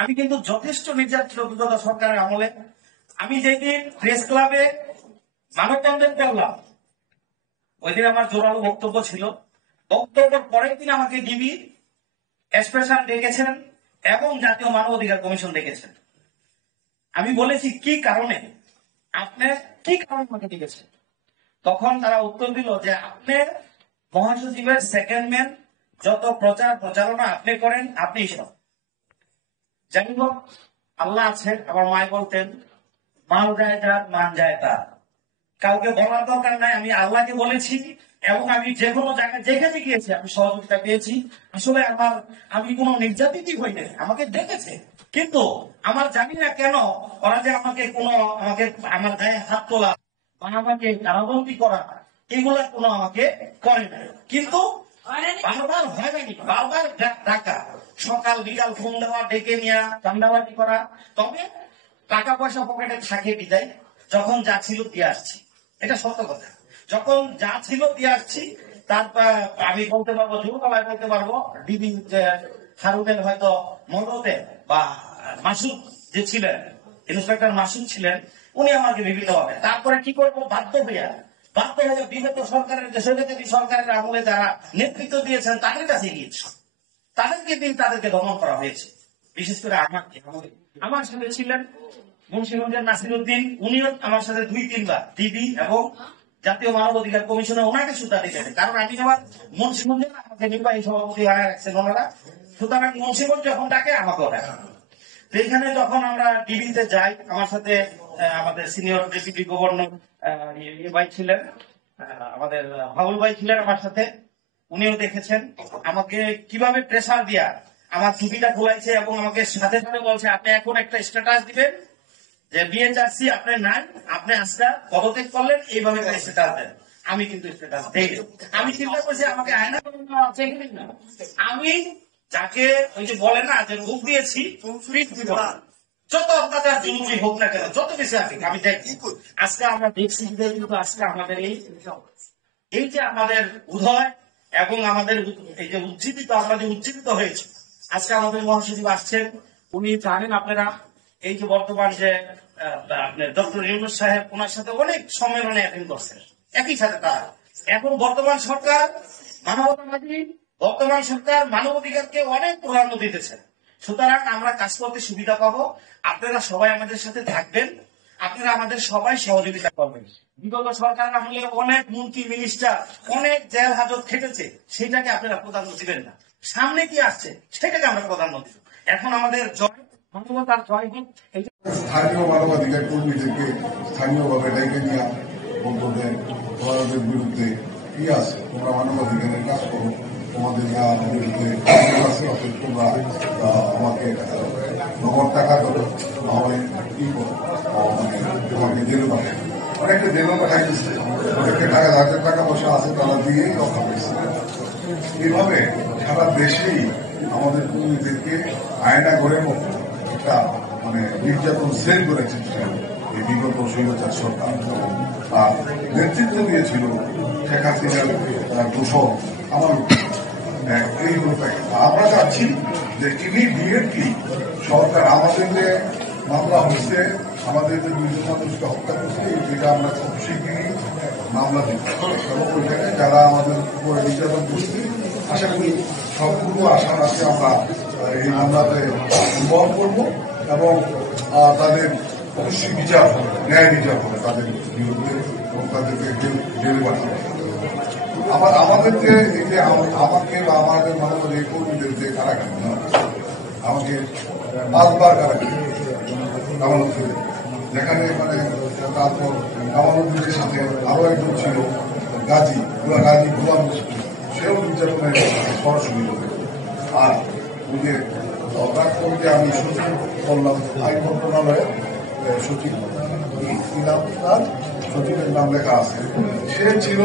আমি কিন্তু যথেষ্ট নির্যাতিত বিগত সরকারের আমলে। আমি যেদিন প্রেস ক্লাবে মানববন্ধন করলাম, ওই দিন আমার জোরালো বক্তব্য ছিল। বক্তব্যের পরের দিন আমাকে ডিবি স্পেশাল ডেকেছেন এবং জাতীয় মানবাধিকার কমিশন ডেকেছেন। আমি বলেছি কি কারণে আপনি আমাকে ডেকেছেন। তখন তারা উত্তর দিল যে আপনি মহাসচিবের সেকেন্ড ম্যান, যত প্রচারণা আপনি করেন, আপনি সব। যাই হোক, আল্লাহ আছে। আমার মায় বলতেন, মাল যায় যার, মান যায় তার। কাউকে বলার দরকার নাই, আমি আল্লাহকে বলেছি এবং আমি যে কোনো জায়গায় যেখানে গিয়েছি আমি সহযোগিতা পেয়েছি। আসলে আমি কোনো নির্যাতিতই হই নাই, আমাকে ডেকেছে। কিন্তু আমার জানি না কেন ওরা যে আমাকে আমার গায়ে হাত তোলা বা আমাকে কারাবন্দী করা, এগুলা কোনো আমাকে করে না। কিন্তু বারবার হয়রানি, বারবার ডাকা, সকাল বিকাল ফোন দেওয়া, ডেকে নেওয়া, চান্দাবাজি করা। তবে টাকা পয়সা পকেটে থাকে বিদায়, যখন যা ছিল দিয়ে আসছি, এটা সত্য কথা। যখন যা ছিল দিয়ে আসছি, তারপর আমি বলতে পারবো, জোরগলায় বলতে পারবো, ডিবি হারুনের হয়তো মদতে বা মাসুদ যে ছিলেন, ইন্সপেক্টর মাসুদ ছিলেন, উনি আমাকে বিভিন্ন ভাবে। তারপরে কি করবো, বাধ্য হয়ে বিগত সরকারের, দেশি সরকারের আমলে যারা নেতৃত্ব দিয়েছেন তাদের কাছে গিয়েছে, তাদেরকে দমন করা হয়েছে। বিশেষ করে আমার সাথে ছিলেন মুন্সিগঞ্জের নাসিরউদ্দিন, উনিও আমার সাথে 2-3 বার ডিবি এবং জাতীয় মানবাধিকার কমিশনে ওনাকে সুতা দিতেন। কারণ আমি আমার মুন্সিগঞ্জের আমাকে নির্বাহী সভাপতি বানায় রাখছেন ওনারা, সুতরাং মুন্সিগঞ্জ যখন ডাকে আমাকেও ডাকে। তো এখানে যখন আমরা ডিবিতে যাই, আমার সাথে আমাদের সিনিয়র ডেপুটি গভর্নর ভাই ছিলেন, আমাদের হাউল ভাই ছিলেন আমার সাথে। উনিও দেখেছেন আমাকে কিভাবে প্রেসার দিয়া আমার টুপিটা খোলাইছে এবং আমাকে সাথে সাথে বলছে, আপনি এখন একটা স্ট্যাটাস দিবেন যে বিএনআরসি আপনি নাই, আপনি আজকে পদত্যাগ করলেন, এইভাবে একটা স্ট্যাটাস দেন। আমি কিন্তু স্ট্যাটাস দেই। আমি চিন্তা করছি আমাকে আয়না আছে না, আমি যাকে ওই যে বলে না যে মুখ দিয়েছি যত অত্যাচার জরুরি হোক না কেন, যত বেশি আছে আমি দেখি। আজকে আমরা দেখছি কিন্তু আজকে আমাদের এই যে আমাদের উদয় এবং আমাদের এই যে আমরা যে উজ্জীবিত হয়েছে, আজকে আমাদের মহাসচিব আসছেন। উনি জানেন আপনারা, এই যে বর্তমান যে আপনার ডক্টর ইউনূস সাহেব, ওনার সাথে অনেক সম্মেলনে অ্যাটেন্ড করছেন একই সাথে। তারা এখন বর্তমান সরকার মানবতাবাদী, বর্তমান সরকার মানবাধিকারকে অনেক প্রাধান্য দিতেছে। সুতরাং আমরা কাজ করতে সুবিধা পাবো। আপনারা সবাই আমাদের সাথে থাকবেন, আপনারা আমাদের সবাই সহযোগিতা করবেন। বিগত সরকারের আমলে অনেক মন্ত্রী মিনিস্টার অনেক জেল হাজত খেটেছে, সেটাকে আপনারা প্রাধান্য দিবেন না। সামনে কি আসছে সেটাকে আমরা প্রাধান্য দিব। এখন আমাদের জয়, মানবতার জয় হোক। স্থানীয় মানবাধিকার কর্মীদেরকে স্থানীয়ভাবে ডেকে নিয়ে বলতেন তোমাদের বিরুদ্ধে কি আছে, তোমরা মানবাধিকারের কাজ করো, তোমাদের বিরুদ্ধে তোমরা আমাকে নগদ টাকা দেবো, তাহলে কি করো, তোমাকে জেলে পাঠাই। অনেকটা জেলে পাঠাইতেছে, অনেকে টাকা পয়সা আছে, তারা দিয়েই রক্ষা পেয়েছে। এইভাবে সারা দেশেই আমাদের কর্মীদেরকে আয়না ঘরের মতো একটা নির্যাতন সেল করেছে এই বিগত স্বৈরাচার সরকার। আর নেতৃত্ব দিয়েছিল শেখ হাসিনার দোষর আমার এই রূপে। আমরা চাচ্ছি যে ইমিডিয়েটলি সরকার আমাদের যে মামলা হচ্ছে, আমাদের যে 200 মানুষকে হত্যা করছে, যেটা আমরা খুব শীঘ্রই মামলা দিব এবং ওই জায়গায় যারা আমাদের উপরে নির্যাতন করছে, আশা করি সবগুলো আশা রাখতে আমরা এই মামলাতে বহন করব এবং তাদের অবশ্যই বিচার হবে, ন্যায় বিচার হবে তাদের বিরুদ্ধে এবং তাদেরকে জেলে পাঠানো। আমাদেরকে এই যে আমাকে বা আমাদের মানবাধিকার কর্মীদের যে কারাগার, আমাকে 5 বার কারাগার কামালুদ্দিন, যেখানে তারপর কামালুদ্দিনের সাথে আরো একজন ছিল গাজী গোলাম, সেও নির্যাতনের সরাসরি। আর ওই যে প্রাক্তনকে আমি সচিব করলাম, আইন মন্ত্রণালয়ের সচিব, সচিবের নাম লেখা আছে, সে ছিল